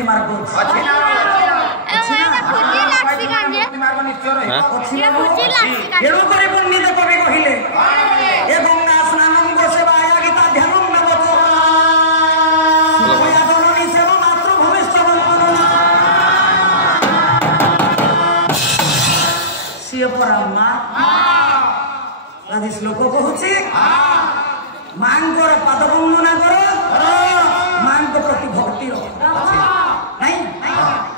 मुक्ति मार्ग अछि ना एटा खुशी लागसी कांजे मुक्ति मार्ग निश्चय रही ये खुशी लागसी कांजे एरो करे पंडित कवि कहिले ए गंगा स्नानम गोसेवाया गीता ध्यानम नवतो या जननी सेवा मातृभूमि स्तवना सिय परमा आदि श्लोक कहूची मांगर पाद बंदना करो मांग प्रति भक्ति नहीं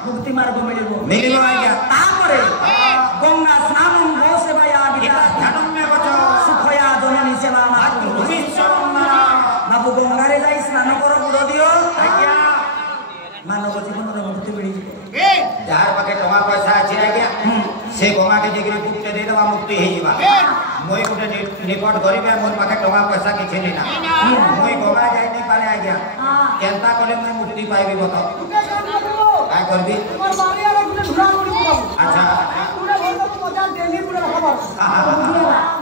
मुक्ति मार्ग मिलिबो आज्ञा तापरे गंगा स्नानम गोसेवाया गीता ध्यानम में बचो सुखया जननी सेवा मातृभूमि स्तवना बाबू गंगारे जाई स्नान करो बुड़ दियो आज्ञा मानव जीवन रे मुक्ति मिली जार पाके टमा पैसा अछि आज्ञा से गंगा के जिगरी पुट्टे दे देबा मुक्ति हे जीवा मोई गोटे निकट गरीब मोर पाके टमा पैसा किछि नै ना मोई गंगा जाई नै पारे आज्ञा केनता कले मैं मुक्ति पाइबी बताओ काय करबी अच्छा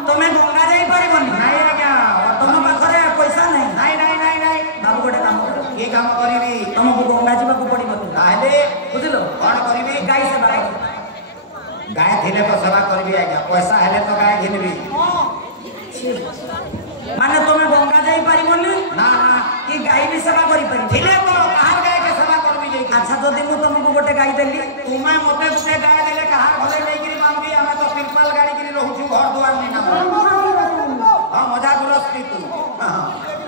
तुमे गंगा जाई परिबनी नहीं आज्ञा तुम पाखरे पैसा नहीं नहीं बाबू गोटे काम करो ये काम करिबी तुमको गंगा जीवा को पड़िबो ताहले बुझिलो कोन करिबी गाय सेवा गाय थिले तो सेवा करबी आज्ञा पैसा हेले तो गाय घिनबी माने तुमे गंगा जाई परिबनी ना ना कि गाय भी सेवा करि परि थिले तो कहार गाय के सेवा करबी जे अच्छा जदि मु तुमको गोटे गाय देली तुमे मते गुटे गाय देले कहार भले नै गिरी बांधी हमें तो तिरपाल गाड़ी गिरी रहूछु घर दुआर नै ना हां मजा दुरस्ती तू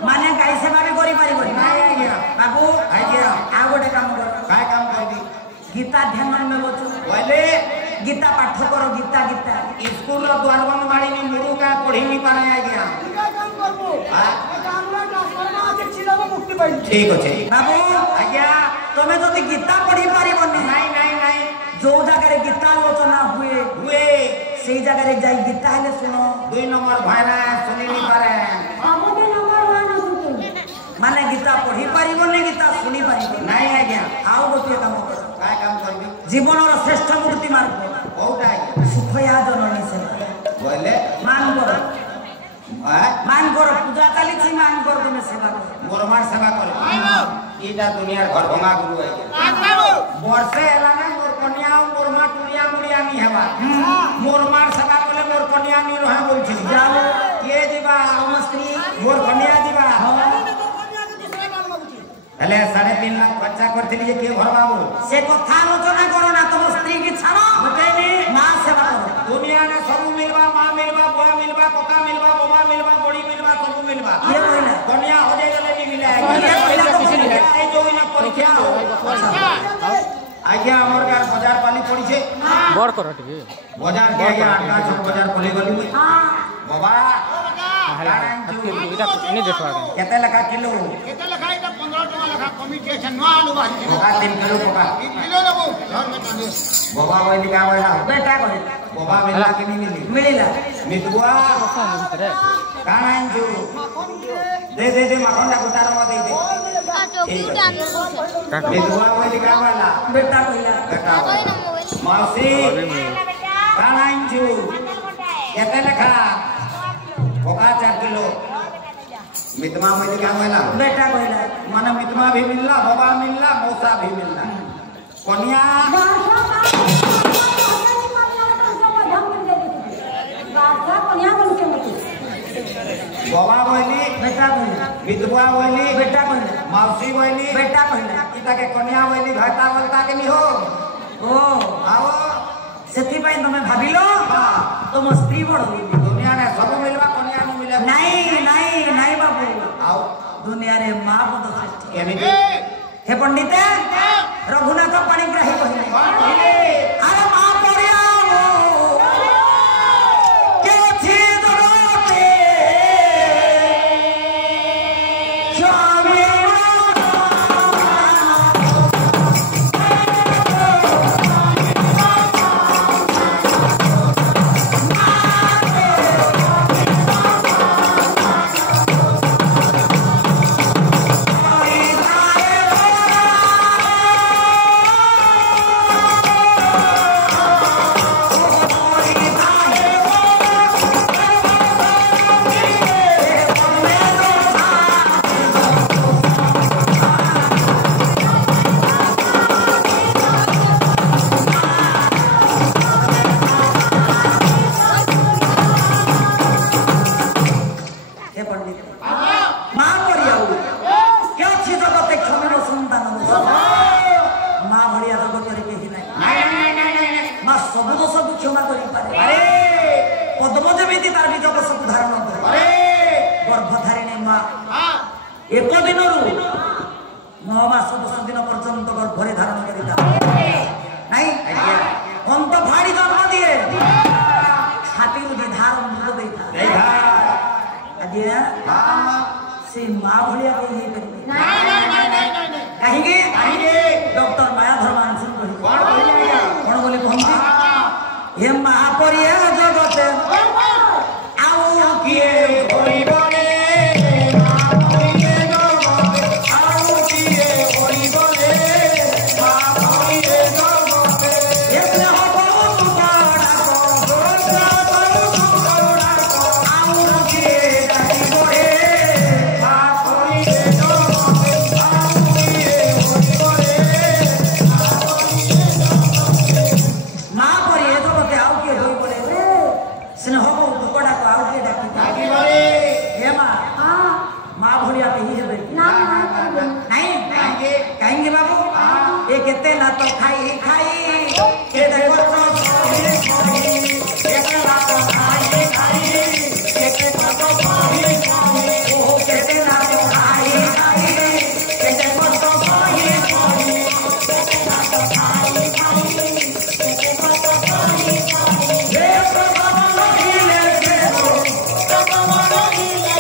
माने गाय सेवा भी करि परिबनी नहीं आज्ञा बाबू आज्ञा आ गोटे काम कर काय काम करबी गीता ध्यान में बचो बोले गीता पाठ करो गीता स्कूल रो द्वार बंद मारी नि मुरु का पढ़ी नि पारे आज्ञा ठीक अछि बाबू आज्ञा तुमे जदि गीता पढ़ी परिबनी नहीं जो जगह गीता आलोचना हुए से जगह जाई गीता हेले सुनो 2 नंबर भाईरा सुनि नि पारे माने गीता पढ़ी परिबनी गीता सुनी परिबनी नहीं आज्ञा आओ गोटे काम करो काय काम करबी जीवन श्रेष्ठ मुक्ति मार्ग बहुत आज्ञा सुखया जननी सेवा बोले मान करो पूजा चली मान करो तुम सेवा करो मोरमार सेवा कर इटा दुनिया घर भंगा गुरु आज्ञा वर्षे हला ना मोर कन्या मोरमा टुरिया मुरिया नि हेबा मोरमार सेवा कले मोर कन्या नि रहे बोलछि जाओ के जीवा हम स्त्री मोर कन्या जीवा हेले 3.5 लाख खर्चा करथिली जे के भरबा बोल से कथा आलोचना करो ना तुम स्त्री की छाड़ो बतेनी मां सेवा करो दुनिया ने सब मिलबा मां मिलबा बुआ मिलबा कका मिलबा बाबा मिलबा बड़ी मिलबा सब मिलबा ये कहला कन्या हो जाए गले नहीं मिले आई जो इन परीक्षा आज्ञा हमर गार बाजार पानी पड़ी छे बड़ कर टिके बाजार के आज्ञा आटा सब बाजार पड़ी गली में बाबा इटा नहीं देखवा केते लखा किलो केते लखा इटा 15 टका लखा कमिटी छ न आलू बाजी बाबा 3 किलो पका 3 किलो लेबो घर में पानी बाबा वही लिखा वाला बेटा कहे बाबा मिला कि नहीं मिली मिलेला मितुआ काना इंजू दे माखन का गुटार में दे मितुआ वही लिखा वाला बेटा कहला बेटा मौसी काना इंजू केते लखा पका 4 किलो मितमा में लिखा वाला बेटा कहला माने मितमा भी मिलला बाबा मिलला मौसा भी मिलला कन्या बाबा बोली बेटा कहला विधवा बोली बेटा कहला मौसी बोली बेटा कहला इता के कन्या बोली घाटा बोलता के नहीं हो ओ आओ सेति पई तमे भाबिलो तुम स्त्री बड़ दुनिया ने सब मिलवा कन्या न मिले नहीं बाबू आओ दुनिया रे मां पद श्रेष्ठ केनी हे पंडित रघुनाथ पाणिग्राही कहले अरे मां पड़िया के छी दरोते स्वामी ଏ କେତେ ନାତ ଖାଇ ଖାଇ କେତେ କଷ୍ଟ ସହି ସହି କେତେ ନାତ ଖାଇ ଖାଇ କେତେ କଷ୍ଟ ସହି ସହି ଓ କେତେ ନାତ ଖାଇ ଖାଇ କେତେ କଷ୍ଟ ସହି ସହି କେତେ ନାତ ଖାଇ ଖାଇ କେତେ କଷ୍ଟ ସହି ସହି ଏ ପ୍ରଭୁ ରହିଲେ ପ୍ରଭୁ ରହିଲେ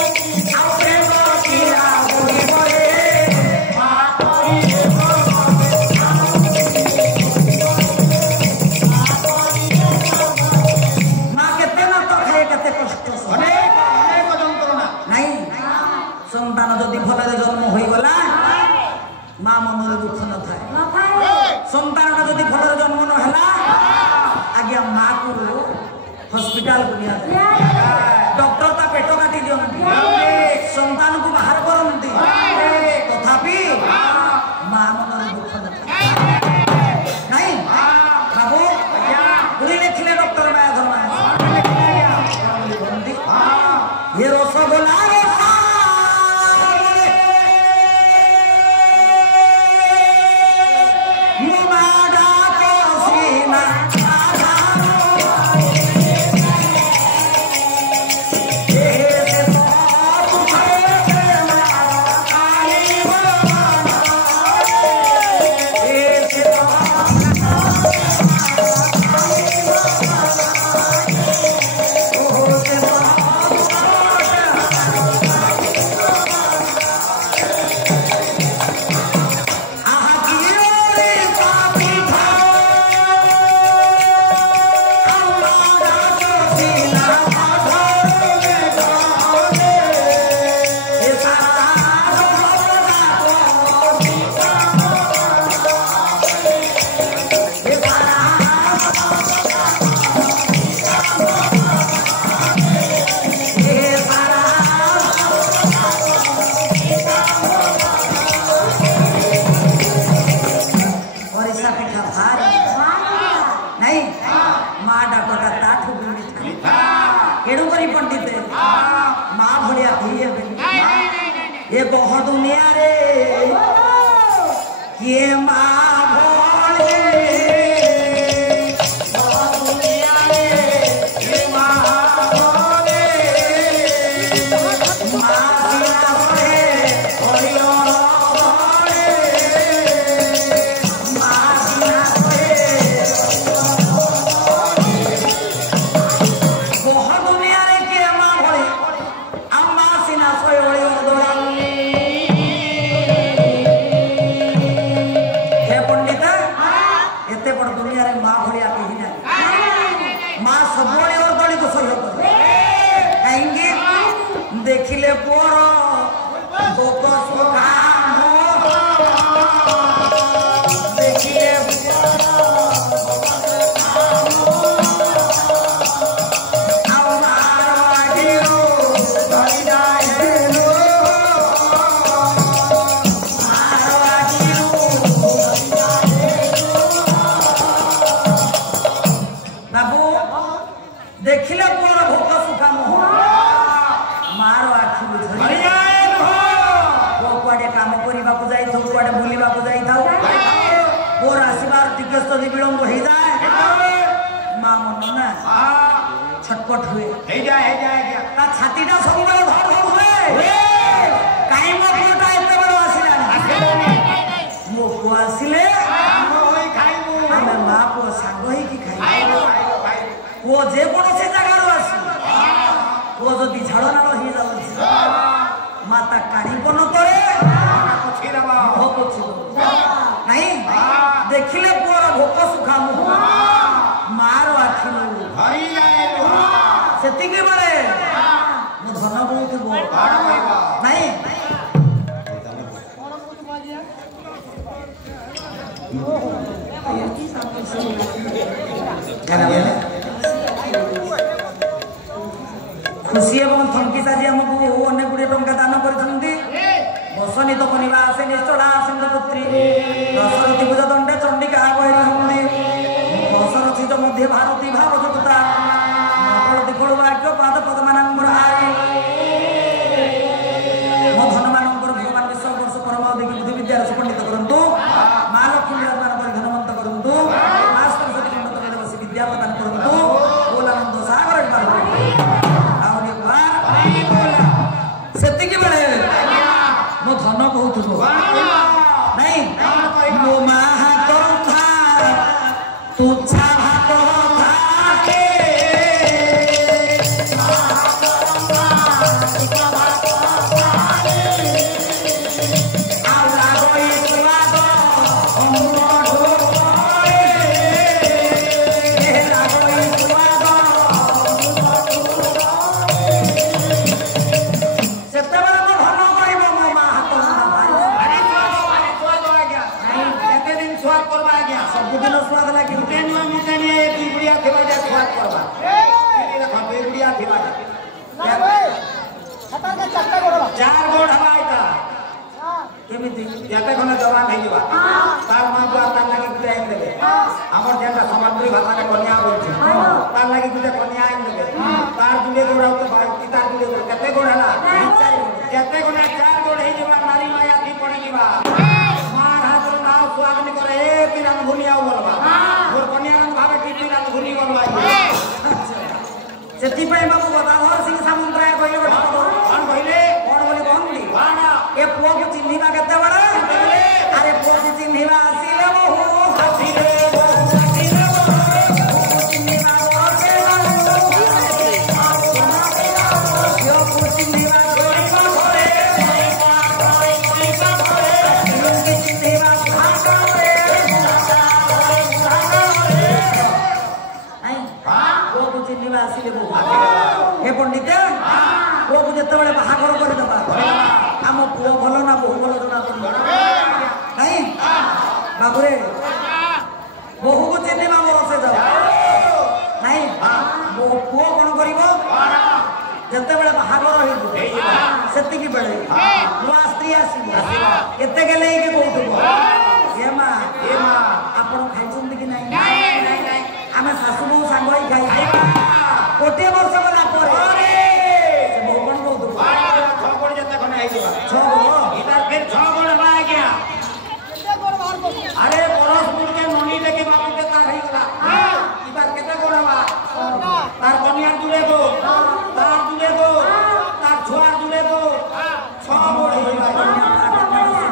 ଆଉ ପ୍ରେମ କିରା ବୁଲିବରେ ମା କରିଲେ ମା କେତେ ନାତ ଖାଏ କେତେ କଷ୍ଟ ସହେ ଅନେକ ଅନେକ ଯନ୍ତ୍ରଣା ନାଇଁ ସନ୍ତାନ ଯଦି ଭଲରେ ଜନ୍ମ ହୋଇଗଲା ମା ମନରେ ଦୁଃଖ ନଥାଏ ସନ୍ତାନଟା ଯଦି ଭଲରେ ଜନ୍ମ ନ ହେଲା ଆଜ୍ଞା ମାକୁ ହସ୍ପିଟାଲକୁ ନିଆଯାଏ ଡକ୍ଟର ତା ପେଟ କାଟି ଦିଅନ୍ତି ସନ୍ତାନକୁ ବାହାର କରନ୍ତି ତଥାପି ମା ମନରେ ଦୁଃଖ ନଥାଏ ନାଇଁ ବାବୁ ପୁରୀ ଲେଖିଲେ ଡକ୍ଟର ମାୟାଧର ମାୟା ये रसगोला मुबादा को सीना ये बहुत दुनिया रे ये माँ भोले बहुत दुनिया रे ये माँ भोले माँ बिना भोले हरिओम भोले माँ बिना भोले बहुत दुनिया रे के माँ भोले अम्मा सिना सोए हरिओम देखिले पोर गोप सुखाम देखिले बाबू देखिले पोर भोक सुखाम मार आखि कुआडे काम करने को जाई कुआडे बुलवा मोर आसबार टिके जदि विलम्ब हो जाए माँ मन ना छटपट हुए छातीटा सब धड़ धड़ हुए कहीं मो पुओटा एत बड़ आसला मो पुओ आसिले आमे माँ पुओ सांग होइकी खाइबो पुओ जे कोनोसी जगार आसी पुओ जदि झाड़ नाल हो जाउछि माता काढ़ी बन करे नहीं देखिले पुअर भोक सुखा मुह मार आखि से बेले मो धन बहुत नहीं खुशी एवं थमकी साजी आमको अनेक गुड़े टंका दान कर बसनी तो निवास निश्चला सिंधुपुत्री दशरथी पूजा दंडे चंडिका बहिरी दशरथी तो मध्य भारती भावजुता मंगल दिखड़ वाक्य पाद पद्मानंबर आई मो धन मान भगवान विश्व वर्ष परम बुद्धि विद्या पंडित करंतु माँ लक्ष्मी ସବୁଦିନ ସ୍ୱାଦ ଲାଗି ମୁଟେ ନୁଆ ମୁଟେ ନିଏ ଦୁଇ ଗୁଡିଆ ଥିବା ଯେ ସ୍ୱାଦ କରବା ଏଠି ଦେଖ ଦୁଇ ଗୁଡିଆ ଥିବା ଚାର ଗୋଡ଼ ହବା ଏଇଟା କେମିତି ଯେତେ ଖଣ୍ଡେ ଜବାନ ହେଇଯିବା ତାର ମା ବୁଆ ତାର ଲାଗି ଗୁଟେ ଆଇନ ଦେବେ ଆମର ଯେନ୍ଟା ସମ୍ବଲପୁରୀ ଭାଷାରେ କନ୍ୟା ବୋଲୁଛି ତାର ଲାଗି ଗୁଟେ କନ୍ୟା ଆଇନ ଦେବେ ତାର ଦୁଲେ ଗୋଡ଼ ଆଉ ତାର ଦୁଲେ ଗୋଡ଼ କେତେ ଗୋଡ଼ ହେଲା ଯେତେ ଖଣ୍ଡେ ଚାର ଗୋଡ଼ ହେଇଯିବା ନାରୀ ମାୟା ଥି ପଡ଼ିଯିବା ମାର ହାତର ନାଁ ସ୍ୱାଗତ કરે એ તીરાન ભૂનિયા બોલવા મોર કન્યારાન ભાવે કી તીરાન ભૂની બોલવા ସେଥିପାଇଁ ବାବୁ ଗଦାଧର ସିଂ ସାମନ୍ତରାୟ କହିଲେ ଗୋଟେ କଣ କହିଲେ କଣ ବୋଲି କହନ୍ତି କଣ ଏ ପୁଅକୁ ଚିହ୍ନିବା କେତେବେଳେ ଆରେ ପୁଅକୁ ଚିହ୍ନିବା ଆସିଲେ ବହୁ ଆସିଲେ हे पंडित पुओ को जिते बाहागर करदेबा आम पुओ भल ना बहु भल जना नहीं बाबुरे बहु को चिन्ह मोर से नहीं पुओ कौन कर जिते बाहागर से बेले नुआ स्त्री आसो केते गले कौथब हे माँ आप खाई कि ना आम शाशु बहु सांग खाई गोटे वर्ष गला अरे परसपुर के ननी लेके बाबू के तार है गला इबार केते गोड़वा तार कन्या दुले गो तार दुले गो तार छुआ दुले गो छ गोड़ है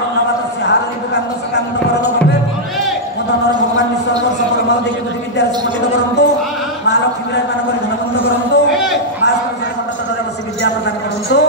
धन्यवाद से हाल नि दुकान से काम करब बबे मदनर भगवान विश्वास सकल माल देखि बुद्धि विद्या संपत्ति करंतु मां लक्ष्मी मान कर धन बंद करंतु मां सरस्वती संपत्ति बसी विद्या प्रदान करंतु।